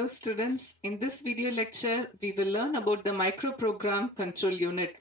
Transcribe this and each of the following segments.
Hello students, in this video lecture we will learn about the microprogram control unit.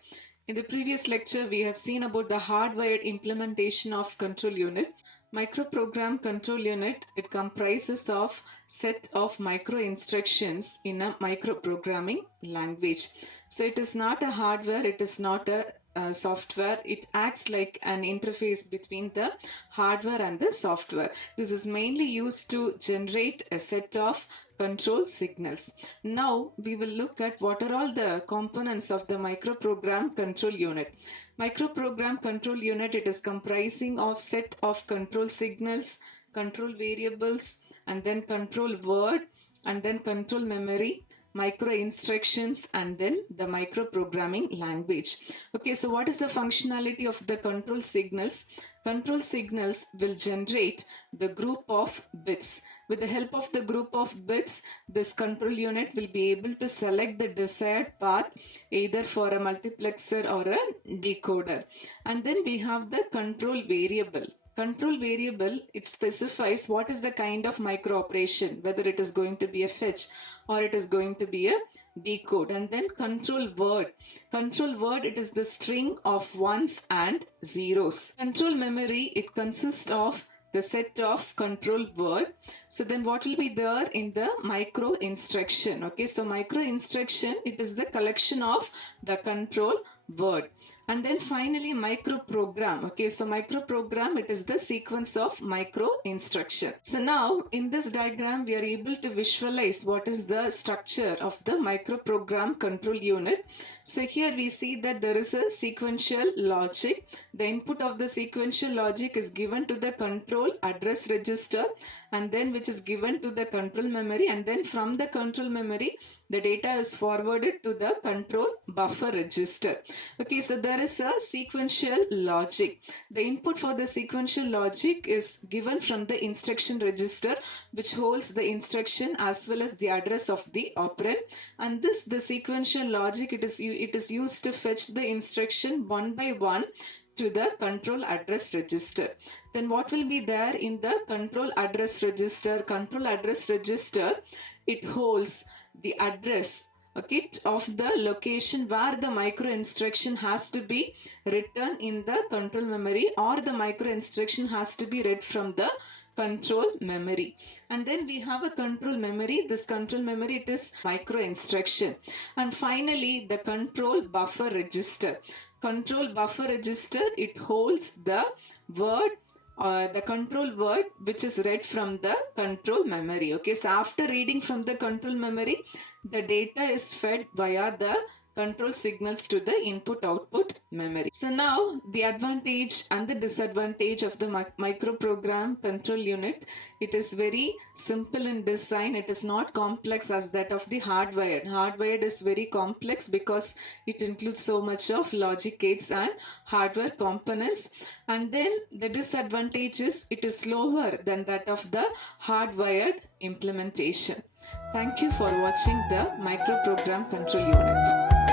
In the previous lecture we have seen about the hardwired implementation of control unit. Microprogram control unit, it comprises of set of micro instructions in a microprogramming language. So it is not a hardware, it is not a software. It acts like an interface between the hardware and the software. This is mainly used to generate a set of control signals. Now we will look at what are all the components of the microprogram control unit. Microprogram control unit, it is comprising of set of control signals, control variables, and then control word, and then control memory, micro instructions, and then the microprogramming language. Okay, so what is the functionality of the control signals? Control signals will generate the group of bits. With the help of the group of bits, this control unit will be able to select the desired path either for a multiplexer or a decoder. And then we have the control variable. Control variable, it specifies what is the kind of micro operation, whether it is going to be a fetch or it is going to be a decode. And then control word. Control word, it is the string of ones and zeros. Control memory, it consists of the set of control word. So then what will be there in the micro instruction? Okay, so micro instruction, it is the collection of the control word. And then finally microprogram. Okay, so microprogram, it is the sequence of micro instruction. So now in this diagram we are able to visualize what is the structure of the microprogram control unit. So here we see that there is a sequential logic. The input of the sequential logic is given to the control address register, and then which is given to the control memory, and then from the control memory the data is forwarded to the control buffer register. Okay, so there is a sequential logic. The input for the sequential logic is given from the instruction register, which holds the instruction as well as the address of the operand. And this, the sequential logic, it is used to fetch the instruction one by one to the control address register. Then what will be there in the control address register? Control address register, it holds the address, okay, of the location where the micro instruction has to be written in the control memory, or the micro instruction has to be read from the control memory. And then we have a control memory. This control memory, it is micro instruction. And finally the control buffer register. Control buffer register, it holds the word, the control word which is read from the control memory. Okay, so after reading from the control memory, the data is fed via the control signals to the input output memory. So now the advantage and the disadvantage of the microprogram control unit, it is very simple in design. It is not complex as that of the hardwired. Hardwired is very complex because it includes so much of logic gates and hardware components. And then the disadvantage is it is slower than that of the hardwired implementation. Thank you for watching the microprogram control unit.